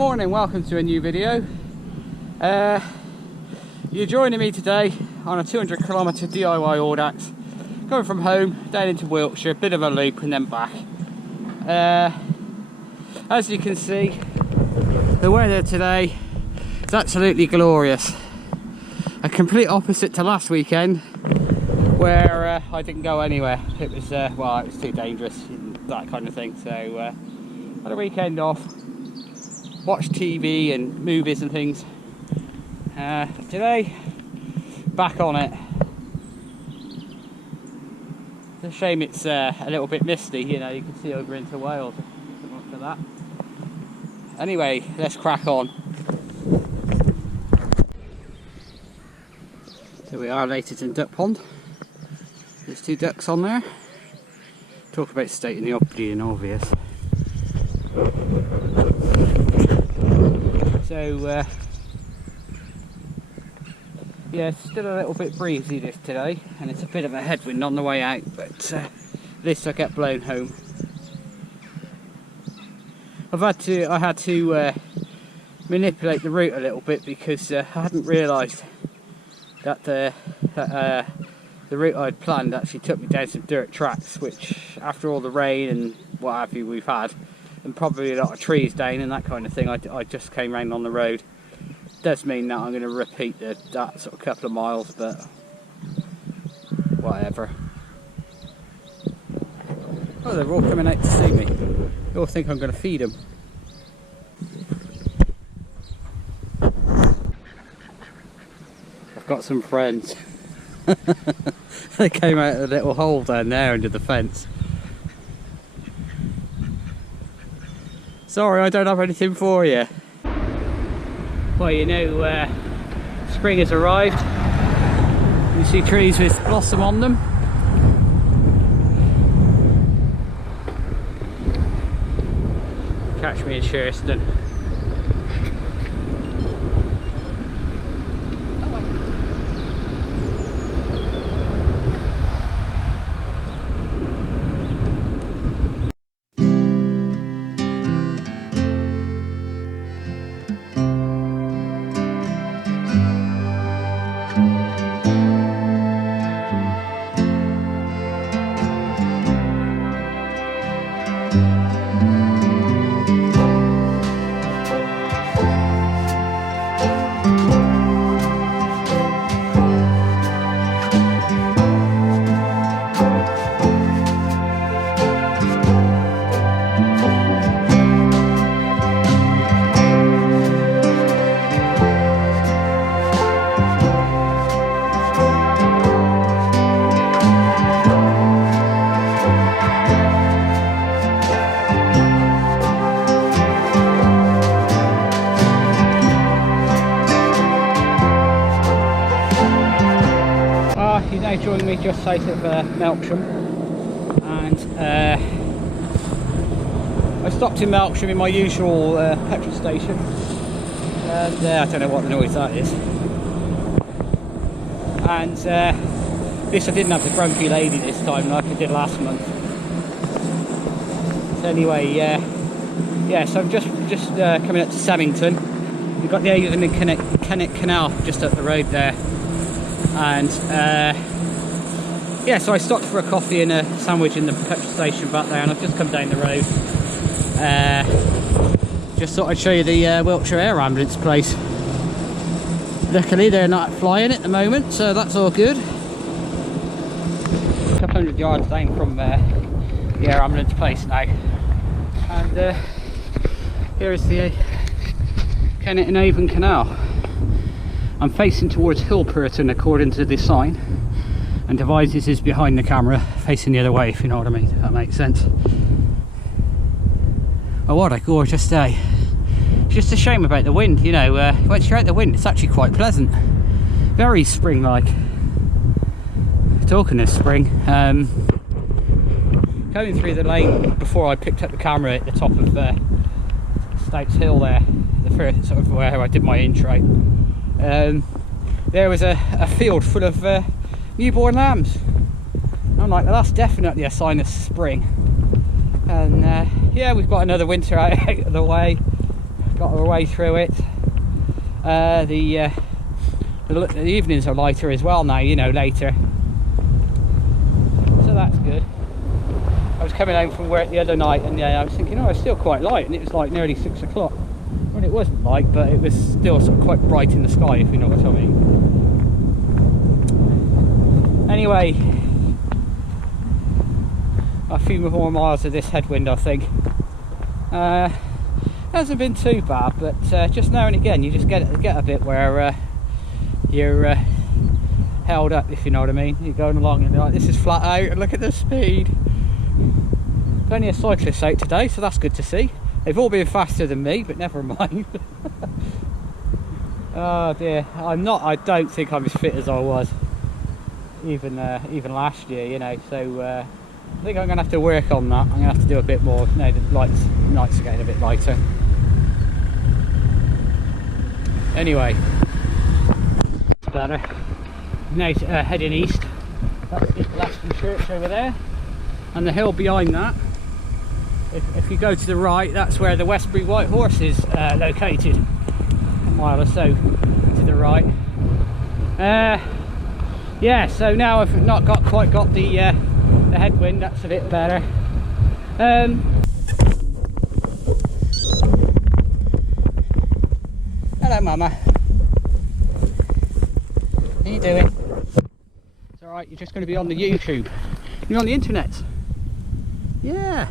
Morning, welcome to a new video. You're joining me today on a 200km DIY Audax, going from home down into Wiltshire, a bit of a loop and then back. As you can see, the weather today is absolutely glorious. A complete opposite to last weekend, where I didn't go anywhere. It was well, it was too dangerous, that kind of thing. So had a weekend off, watched TV and movies and things. Today, back on it. It's a shame it's a little bit misty. You know, you can see over into Wales. Look at that. Anyway, let's crack on. Here we are, Leighton Duck Pond. There's two ducks on there. Talk about stating the obvious. So, yeah, it's still a little bit breezy this today, and it's a bit of a headwind on the way out, but at least I get blown home. I had to manipulate the route a little bit because I hadn't realised that the route I'd planned actually took me down some dirt tracks, which after all the rain and what have you we've had, and probably a lot of trees down and that kind of thing, I just came round on the road. Does mean that I'm going to repeat that sort of couple of miles, but whatever. Oh, they're all coming out to see me. They all think I'm going to feed them. I've got some friends. They came out of a little hole down there under the fence. Sorry, I don't have anything for you. Well, you know, spring has arrived. You see trees with blossom on them. Catch me in Shearston. Joining me just south of Melksham, and I stopped in Melksham in my usual petrol station, and I don't know what the noise that is, and this I didn't have the grumpy lady this time like I did last month. So anyway, yeah, so I'm just coming up to Samington. We've got the Avon and Kennet Canal just up the road there, and yeah, so I stopped for a coffee and a sandwich in the petrol station back there, and I've just come down the road. Just thought I'd show you the Wiltshire Air Ambulance place. Luckily they're not flying at the moment, so that's all good. A couple hundred yards down from the Air Ambulance place now. And here is the Kennet and Avon Canal. I'm facing towards Hilperton according to the sign, and Devices is behind the camera, facing the other way, if you know what I mean, if that makes sense. Oh, what a gorgeous day. It's just a shame about the wind, you know, once you're out the wind, it's actually quite pleasant. Very spring-like. Talking of spring, going through the lane before I picked up the camera at the top of Stouts Hill there, the first sort of where I did my intro, there was a field full of newborn lambs. I'm like, well, that's definitely a sign of spring. And yeah, we've got another winter out of the way. got our way through it. The evenings are lighter as well now, you know, later. So that's good. I was coming home from work the other night and I was thinking, oh, it's still quite light, and it was like nearly 6 o'clock. Well, it wasn't light, but it was still sort of quite bright in the sky, if you know what I mean. Anyway, a few more miles of this headwind, I think. Hasn't been too bad, but just now and again you just get a bit where you're held up, if you know what I mean. You're going along and you're like, this is flat out, and look at the speed. Plenty of cyclists out today, so that's good to see. They've all been faster than me, but never mind. Oh dear, I don't think I'm as fit as I was even last year, you know, so I think I'm going to have to work on that. I'm going to have to do a bit more. No, the nights are getting a bit lighter. Anyway, it's better. Now heading east. That's the Glaston Church over there, and the hill behind that. If you go to the right, that's where the Westbury White Horse is located. A mile or so to the right. Yeah, so now I've not quite got the headwind. That's a bit better. Hello, Mama. How you doing? It's alright, you're just going to be on the YouTube. You're on the internet. Yeah.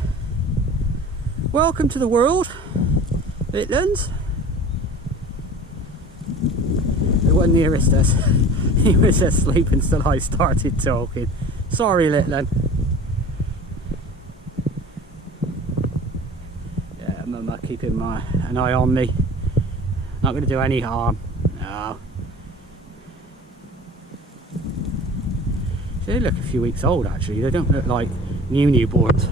Welcome to the world, Litlands. The one nearest us, he was asleep until I started talking. Sorry, Litland. Yeah, Mama keeping an eye on me. Not going to do any harm. No. They look a few weeks old actually. They don't look like newborns.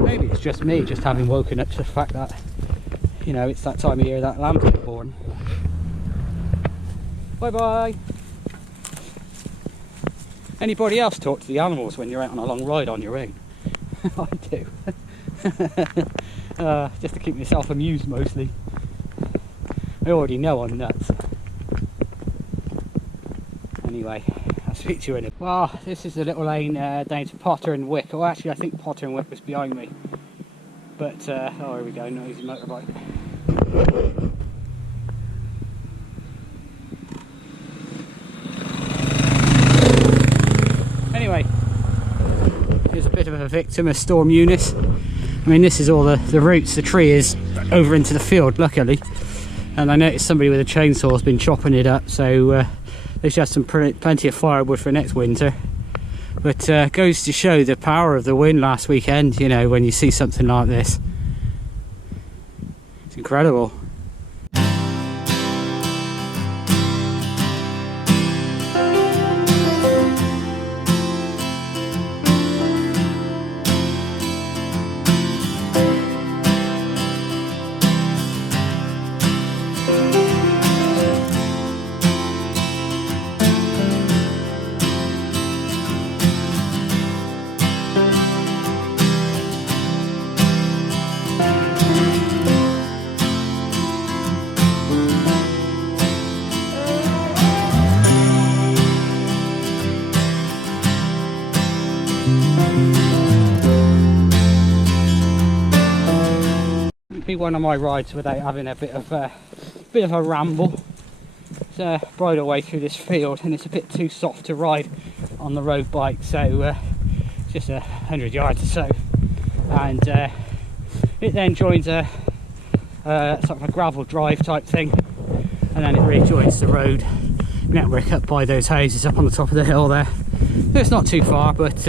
Maybe it's just me, just having woken up to the fact that, you know, it's that time of year that lambs get born. Bye bye. Anybody else talk to the animals when you're out on a long ride on your own? I do. Just to keep myself amused mostly. I already know I'm nuts. Anyway, I'll speak to you in a... Well, this is the little lane down to Potter and Wick. Oh, actually, I think Potter and Wick was behind me. But, oh, here we go, noisy motorbike. Anyway, here's a bit of a victim of Storm Eunice. I mean, this is all the roots, the tree is over into the field, luckily. And I noticed somebody with a chainsaw has been chopping it up, so they should have some plenty of firewood for next winter. But goes to show the power of the wind last weekend, you know, when you see something like this. It's incredible. Be one of my rides without having a bit of a ramble. It's ride away through this field, and it's a bit too soft to ride on the road bike, so it's just 100 yards or so, and it then joins a sort of a gravel drive type thing, and then it rejoins the road network up by those houses up on the top of the hill there. So it's not too far, but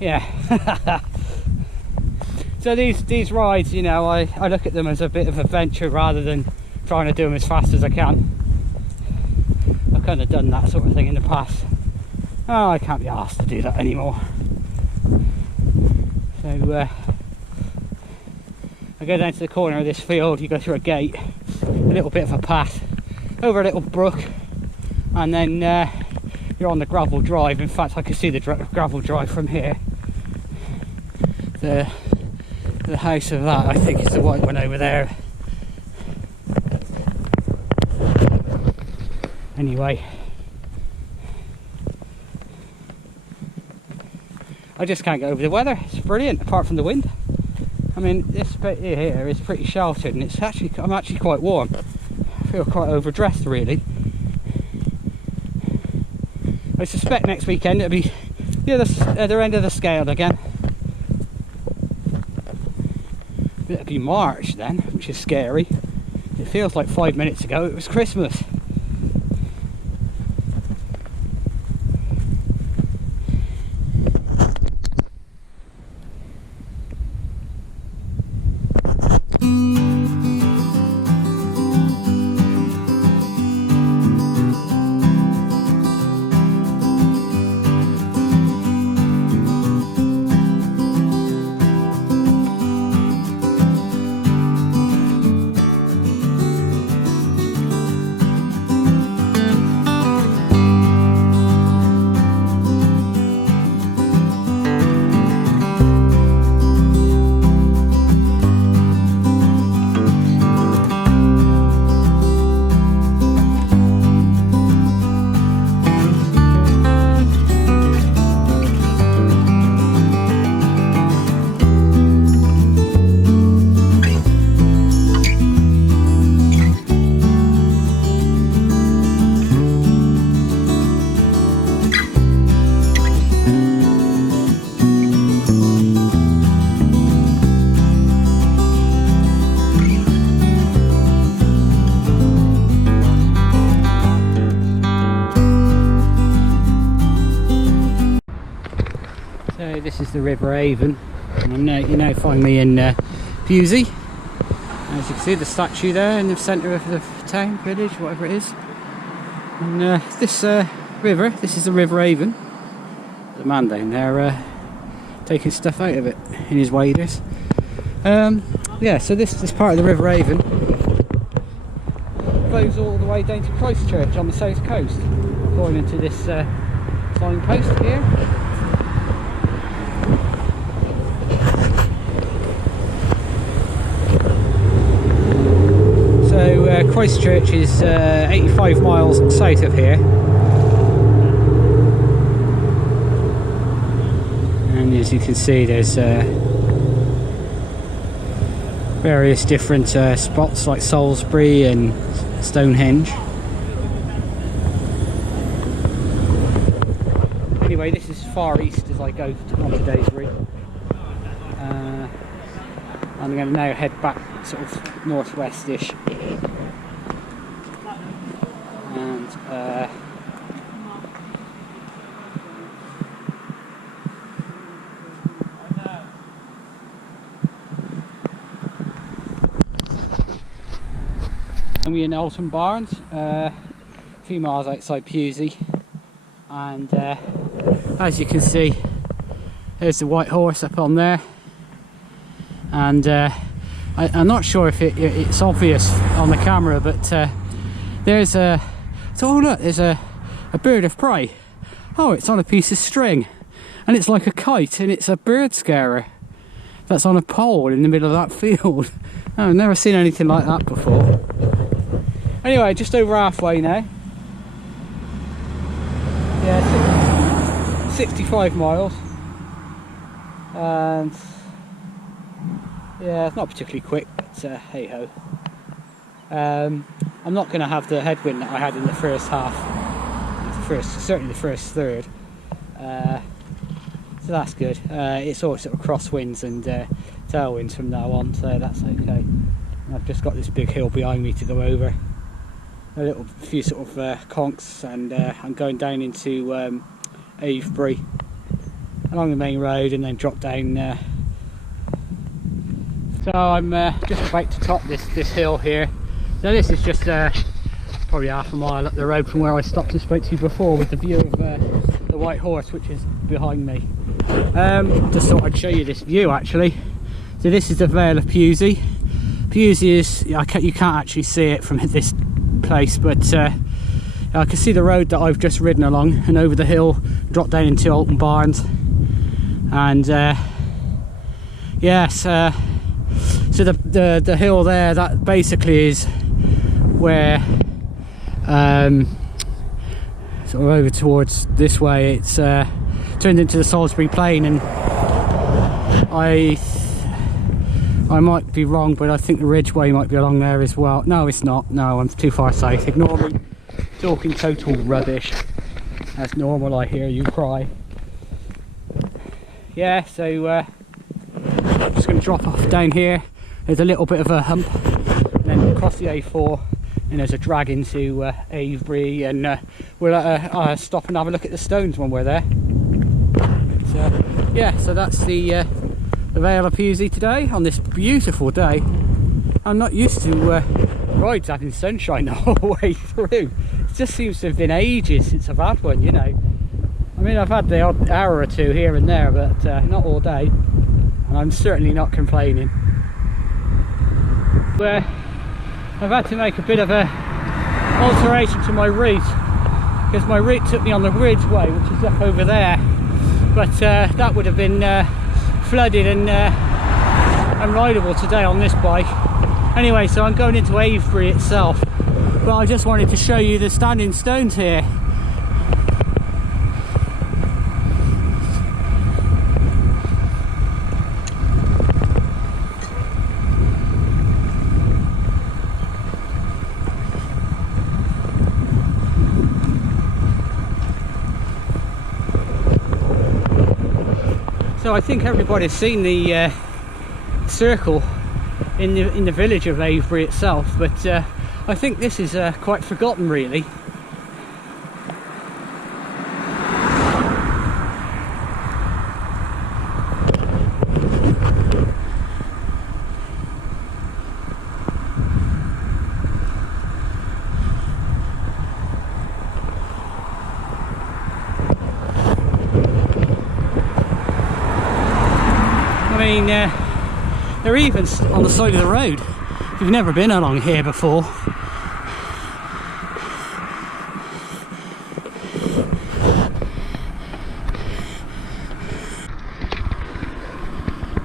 yeah. So these rides, you know, I look at them as a bit of adventure rather than trying to do them as fast as I can. I've kind of done that sort of thing in the past. Oh, I can't be asked to do that anymore. So I go down to the corner of this field, you go through a gate, a little bit of a path, over a little brook, and then you're on the gravel drive. In fact, I can see the gravel drive from here. The the house of that, I think it's the white one over there. Anyway, I just can't get over the weather. It's brilliant, apart from the wind. I mean, this bit here is pretty sheltered, and it's actually, I'm actually quite warm. I feel quite overdressed, really. I suspect next weekend it'll be the other end of the scale again. It'll be March then, which is scary. It feels like 5 minutes ago it was Christmas. So this is the River Avon, and you now find me in Bewsey. As you can see, the statue there in the centre of the town, village, whatever it is. And this river, this is the River Avon. The man down there taking stuff out of it in his waders. Yeah, so this part of the River Avon flows all the way down to Christchurch on the south coast, according to this signpost here. So Christchurch is 85 miles south of here, and as you can see, there's various different spots like Salisbury and Stonehenge. Anyway, this is far east as I go on today's route. I'm going to now head back sort of northwest-ish. And we're in Alton Barnes, a few miles outside Bewsey, and as you can see, there's the white horse up on there. And I'm not sure if it's obvious on the camera, but there's a bird of prey. Oh, it's on a piece of string, and it's like a kite, and it's a bird scarer that's on a pole in the middle of that field. Oh, I've never seen anything like that before. Anyway, just over halfway now. Yeah, 65 miles, and yeah, it's not particularly quick, but hey ho. I'm not going to have the headwind that I had in the first half, certainly the first third. So that's good. It's all sort of crosswinds and tailwinds from now on, so that's okay. And I've just got this big hill behind me to go over. A few sort of conks, and I'm going down into Avebury along the main road, and then drop down. So I'm just about to top this hill here. Now this is just probably half a mile up the road from where I stopped and spoke to you before, with the view of the White Horse, which is behind me. Just thought I'd show you this view actually. So this is the Vale of Bewsey. Bewsey is, you can't actually see it from this place, but I can see the road that I've just ridden along, and over the hill, drop down into Alton Barnes. And yes, So the hill there, that basically is where sort of over towards this way, it's turned into the Salisbury Plain, and I might be wrong, but I think the Ridgeway might be along there as well. No, it's not. No, I'm too far south. Ignore me talking total rubbish. That's normal, I hear you cry. Yeah, so I'm just going to drop off down here. There's a little bit of a hump, and then across the A4, and there's a drag into Avebury, and we'll stop and have a look at the stones when we're there. So, yeah, so that's the Vale of Pewsey today, on this beautiful day. I'm not used to rides having sunshine the whole way through. It just seems to have been ages since I've had one, you know. I mean, I've had the odd hour or two here and there, but not all day, and I'm certainly not complaining. I've had to make a bit of a alteration to my route, because my route took me on the Ridgeway, which is up over there, but that would have been flooded and unrideable today on this bike. Anyway, so I'm going into Avebury itself, but I just wanted to show you the standing stones here. So I think everybody's seen the circle in the village of Avebury itself, but I think this is quite forgotten, really. I mean, they're even on the side of the road. If you've never been along here before,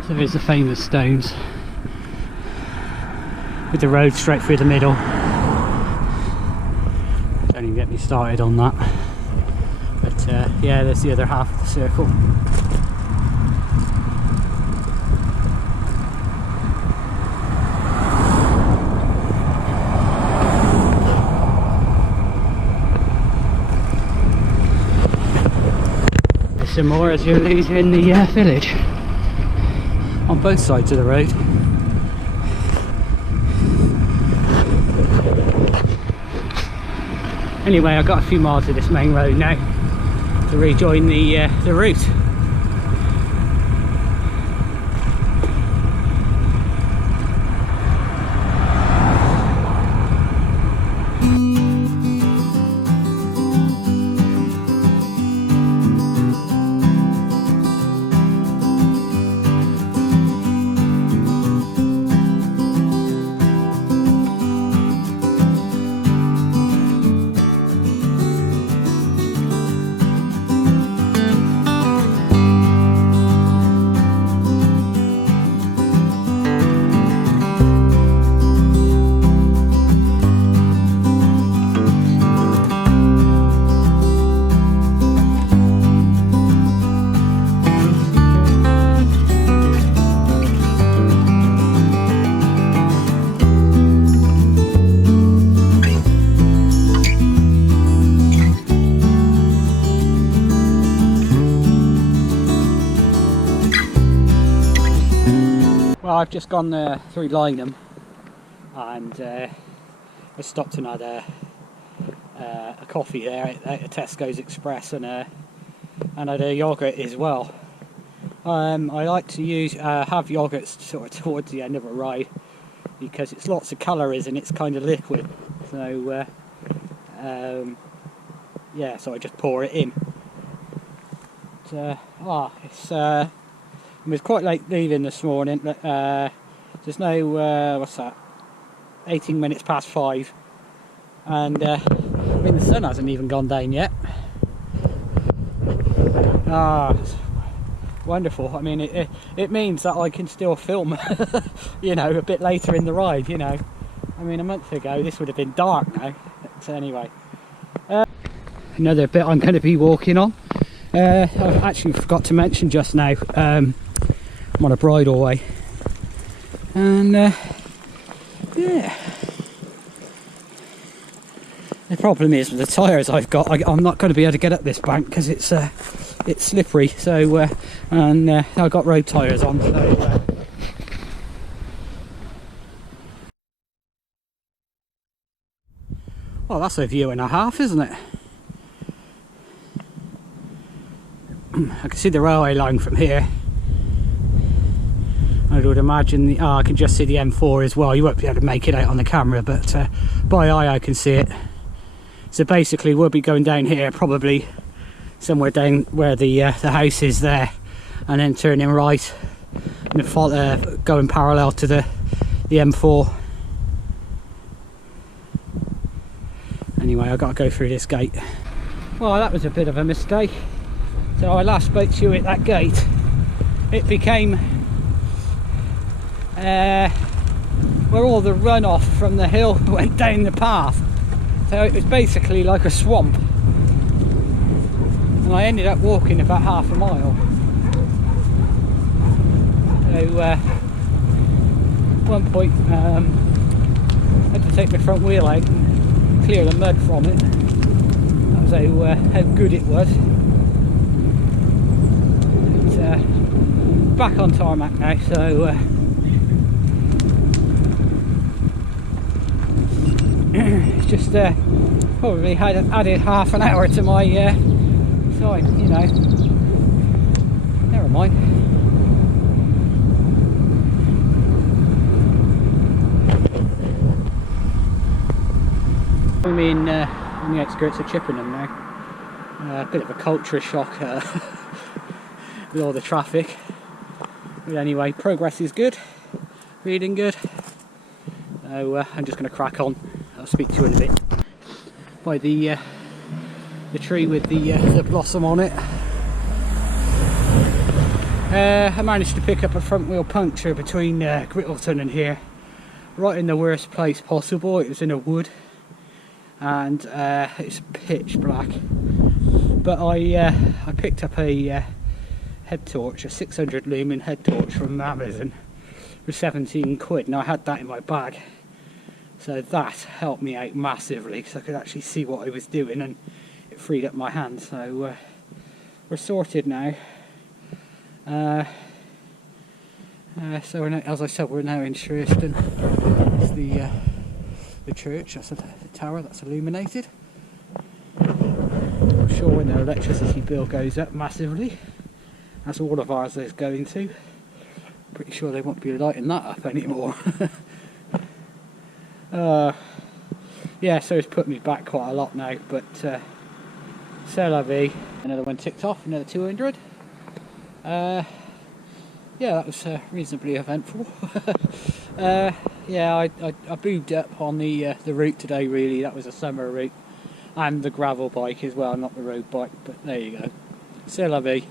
so there's the famous stones with the road straight through the middle. Don't even get me started on that. But yeah, there's the other half of the circle. Some more as you're leaving the village on both sides of the road. Anyway, I've got a few miles of this main road now to rejoin the route. Well, I've just gone through Lynham, and I stopped and had a coffee there at Tesco's Express, and had a yoghurt as well. I like to have yogurts sort of towards the end of a ride, because it's lots of calories and it's kind of liquid. So yeah, so I just pour it in. But, it was quite late leaving this morning, but there's no, what's that, 18 minutes past 5, and I mean, the sun hasn't even gone down yet. wonderful. I mean, it means that I can still film, you know, a bit later in the ride, you know. I mean, a month ago this would have been dark now. But anyway, another bit I'm going to be walking on. I actually forgot to mention just now, I'm on a bridleway, and yeah. The problem is with the tyres I've got, I'm not going to be able to get up this bank because it's slippery. So and I've got road tyres on. So, well, that's a view and a half, isn't it? I can see the railway line from here. I would imagine I can just see the M4 as well. You won't be able to make it out on the camera, but by eye I can see it. So basically we'll be going down here, probably somewhere down where the house is there, and then turning right and going parallel to the M4. Anyway, I've got to go through this gate. Well, that was a bit of a mistake. So I last spoke to you at that gate. It became where all the runoff from the hill went down the path. So it was basically like a swamp, and I ended up walking about half a mile. So at one point I had to take my front wheel out and clear the mud from it. That was how good it was. But, back on tarmac now, so it's just probably added half an hour to my time, you know. Never mind. I'm on the outskirts of Chippenham now. A bit of a culture shock with all the traffic. But anyway, progress is good, reading good. So I'm just going to crack on. I'll speak to you in a bit. By the tree with the blossom on it. I managed to pick up a front wheel puncture between Grittleton and here, right in the worst place possible. It was in a wood, and it's pitch black. But I picked up a head torch, a 600 lumen head torch from Amazon for 17 quid, and I had that in my bag. So that helped me out massively because I could actually see what I was doing, and it freed up my hand. So we're sorted now. So we're now, as I said, we're now in Shrewsbury. It's the church. That's the tower that's illuminated. I'm sure when their electricity bill goes up massively, that's all of ours is going to. Pretty sure they won't be lighting that up anymore. Yeah, so it's put me back quite a lot now, but c'est la vie. Another one ticked off, another 200. Yeah, that was reasonably eventful. Yeah, I boobed up on the route today, really. That was a summer route, and the gravel bike as well, not the road bike, but there you go. C'est la vie.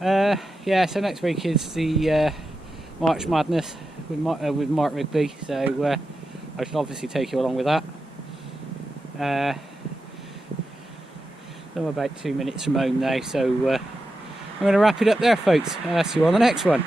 Yeah, so next week is the March Madness with Mark Rigby, so I should obviously take you along with that. I'm about 2 minutes from home now, so I'm going to wrap it up there, folks. See you on the next one.